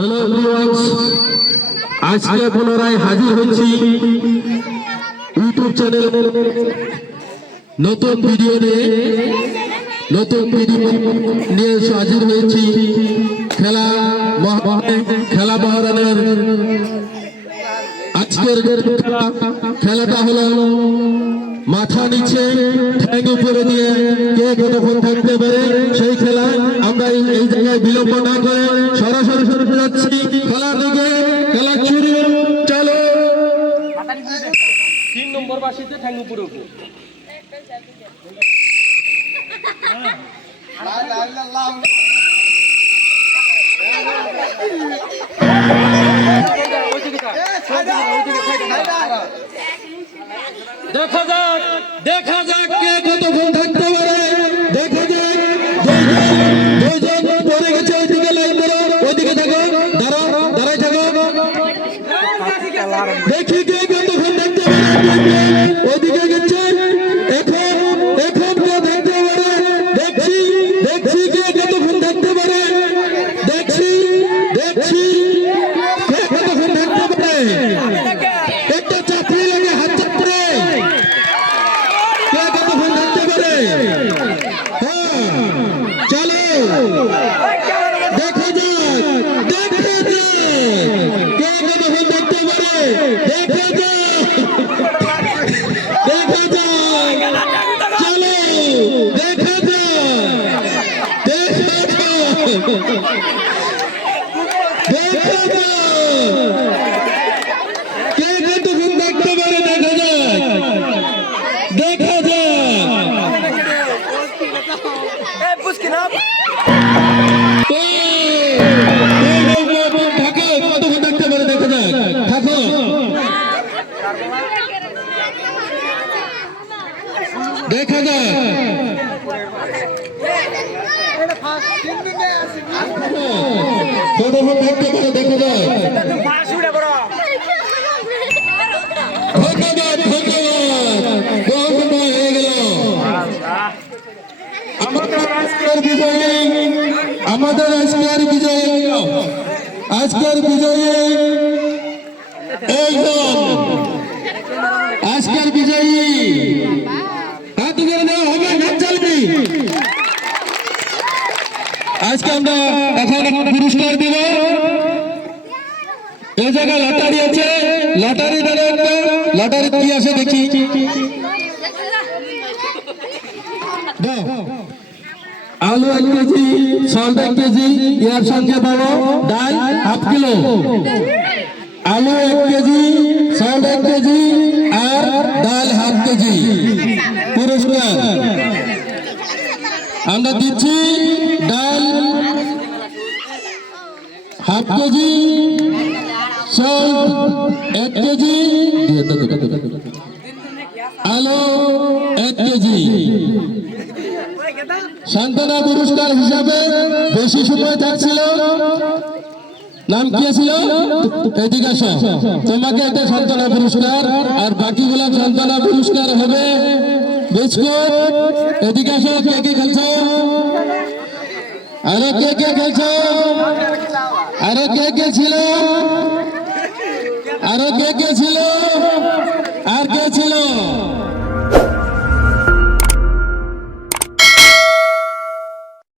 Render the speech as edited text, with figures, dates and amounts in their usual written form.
Hello viewers, আজকে পুনরায় হাজির হয়েছি ইউটিউব চ্যানেল নতুন ভিডিও নিয়ে হাজির হয়েছি। খেলা মহারণের আজকের খেলাটা হলো মাথা নিচে ঠ্যাং উপরে দিয়ে কে কতক্ষণ থাকতে পারে সেই খেলা। আমরা এই জায়গায় বিলম্ব না করে সরাসরি শুরু যাচ্ছি খেলার দিকে। খেলা শুরু, চলো। 3 নম্বর বাসিতে ঠ্যাং উপরে উঠে দেখা যাক কে কতক্ষণ থাকতে পারে। দেখা যাক, দুইজন পড়ে গেছে, ওইদিকে লাইন ধরো, ওইদিকে থাকো, দাঁড়াই থাকো। দেখি কে কতক্ষণ থাকতে পারে। ওইদিকে গেছে, এখন কে থাকতে পারে। দেখছি কে কতক্ষণ থাকতে পারে। দেখছি কে কতক্ষণ থাকতে পারে। একটা চাকরি লাগে, হাত চাপড়ে কে কতক্ষণ থাকতে পারে। হ্যাঁ, চলো দেখা যাক কে কতক্ষণ থাকতে পারে। দেখা যাক, চলো দেখা যাক কে কতক্ষণ থাকতে পারে। দেখা যাক কতক্ষণ থাকতে পারে। দেখা যাক, থাকো। দেখা যাক কতক্ষণ থাকতে পারে। দেখা যাক। ধন্যবাদ হয়ে গেল। আমাদের আজকের বিজয়ী এইজন, আজকের বিজয়ী হাত ধরে নেওয়া হবে, হাত চালবি। আজকে আমরা এখন পুরস্কার দিব। এই জায়গায় লটারি আছে, লটারি কি আছে দেখি। আলু 1 কেজি, সল্ট 1 কেজি, এর সঙ্গে পাবো ডাল ½ কিলো। আলু 1 কেজি, সল্ট 1 কেজি আর ডাল ½ কেজি পুরস্কার আমরা দিচ্ছি। ডাল ½ কেজি, সল্ট 1 কেজি, আলু 1 কেজি। সান্ত্বনা পুরস্কার হিসাবে বেশি সময় থাকছিল। নাম কি ছিল? এদিকে আসো, তোমাকে এটা সান্ত্বনা পুরস্কার, আর বাকিগুলো সান্ত্বনা পুরস্কার হবে বিস্কুট। এদিকে আসো, কে কে খেলছো? আরো কে কে খেলছো? আরো কে কে ছিল? আর কে ছিল?